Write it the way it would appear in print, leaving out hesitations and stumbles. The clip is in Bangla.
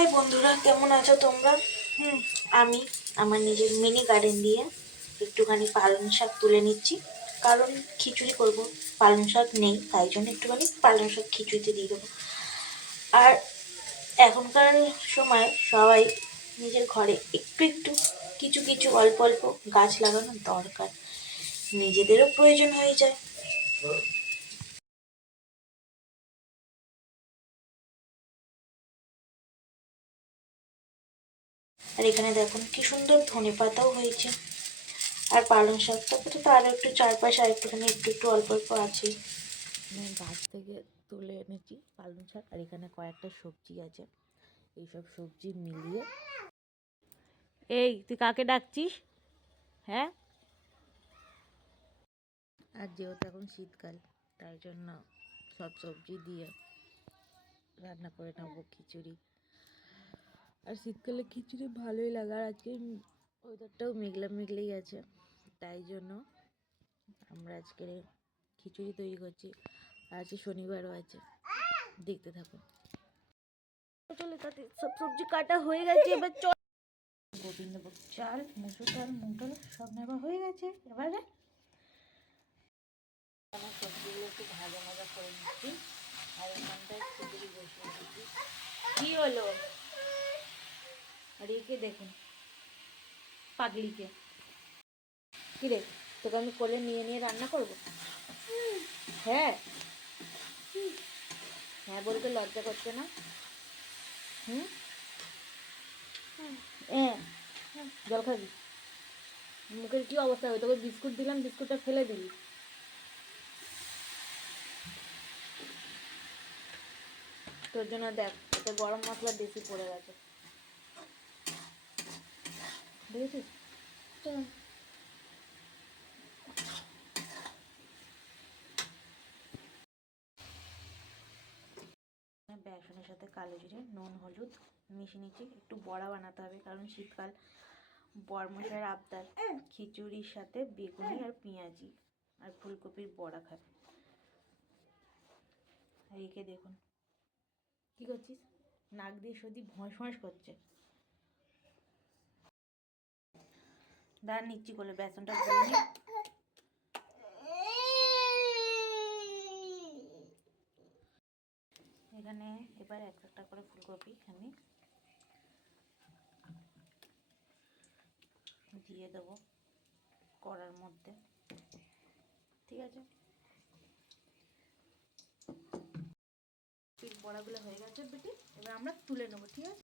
হাই বন্ধুরা, কেমন আছো তোমরা? আমি আমার নিজের মিনি গার্ডেন দিয়ে একটুখানি পালং শাক তুলে নিচ্ছি, কারণ খিচুড়ি করব। পালং শাক নেই, তাই জন্য একটুখানি পালং শাক খিচুড়িতে দিয়ে দেবো। আর এখনকার সময় সবাই নিজের ঘরে একটু একটু কিছু কিছু অল্প অল্প গাছ লাগানোর দরকার, নিজেদেরও প্রয়োজন হয়ে যায়। আর এখানে দেখুন কি সুন্দর ধনে পাতাও হয়েছে। আর পালং শাকটা তো আরও একটু চারপাশে আর একটুখানি একটু একটু অল্প অল্প আছেই। গাছ থেকে তুলে এনেছি পালং শাক, আর এখানে কয়েকটা সবজি আছে। এইসব সবজি মিলিয়ে। এই তুই কাকে ডাকছিস? হ্যাঁ। আর যেহেতু এখন শীতকাল, তাই জন্য সব সবজি দিয়ে রান্না করে নেবো খিচুড়ি। আর শীতকালে খিচুড়ি ভালোই লাগে। আর আজকে ওয়েদারটাও মেঘলা মেঘলাই আছে, তাই জন্য আমরা আজকে খিচুড়ি তৈরি করছি। আর আজকে শনিবারও আছে, দেখতে থাকুন। চলে তাতে সব সবজি কাটা হয়ে গেছে, এবার চল। গোবিন্দভোগ চাল, মুসুর ডাল, মুগ ডাল সব নেওয়া হয়ে গেছে। এবারে আমার সবজিগুলো একটু ভাজা ভাজা করে নিচ্ছি। আর এখানটায় খিচুড়ি বসিয়ে দিচ্ছি। কি হলো? আর একে দেখুন, পাগলিকে। কিরে, তোকে আমি কোলে নিয়ে নিয়ে রান্না করবো? হ্যাঁ হ্যাঁ বলতে লজ্জা করছে না? হ্যাঁ, জল খাবি? মুখের কি অবস্থা হবে? তোকে বিস্কুট দিলাম, বিস্কুটটা ফেলে দিলি। তোর জন্য দেখ, এতে গরম মশলা বেশি পড়ে গেছে, দেখেছিস? বেসনের সাথে কালো জিরে, নুন, হলুদ মিশিয়ে নিচ্ছি। একটু বড়া বানাতে হবে, কারণ শীতকাল। বরমশাইয়ের আবদার খিচুড়ির সাথে বেগুনি আর পেঁয়াজি আর ফুলকপির বড়া খাবে। আর একে দেখুন কি করছিস, নাক দিয়ে সত্যি ভোঁস ভোঁস করছে। দাঁড় নিচ্ছি করে বেসনটা গুলে নি। এখানে এবার এক একটা করে ফুলকপি আমি দিয়ে দেবো কড়ার মধ্যে, ঠিক আছে? বড়াগুলো হয়ে গেছে বেটি, এবার আমরা তুলে নেবো, ঠিক আছে?